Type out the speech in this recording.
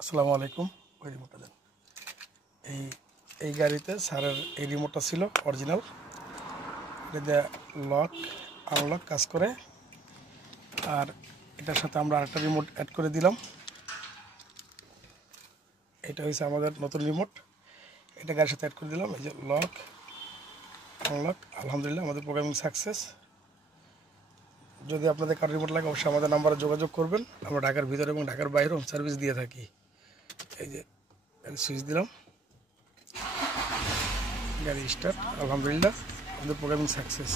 আসসালামু আলাইকুম। ওই রিমোটটা দেন। এই এই গাড়িতে স্যারের এই রিমোটটা ছিল অরিজিনাল। এটা দিয়ে লক আনলক কাজ করে। আর এটার সাথে আমরা আরেকটা রিমোট অ্যাড করে দিলাম। এটা হয়েছে আমাদের নতুন রিমোট। এটা গাড়ির সাথে অ্যাড করে দিলাম। এই যে লক আনলক, আলহামদুলিল্লাহ আমাদের প্রোগ্রামিং সাকসেস। যদি আপনাদের কারো রিমোট লাগে অবশ্যই আমাদের নাম্বারে যোগাযোগ করবেন। আমরা ঢাকার ভিতরে এবং ঢাকার বাইরেও হোম সার্ভিস দিয়ে থাকি। এই যে সুইচ দিলাম, গাড়ি স্টার্ট, আলহামদুলিল্লাহ আমাদের প্রোগ্রামিং সাকসেস।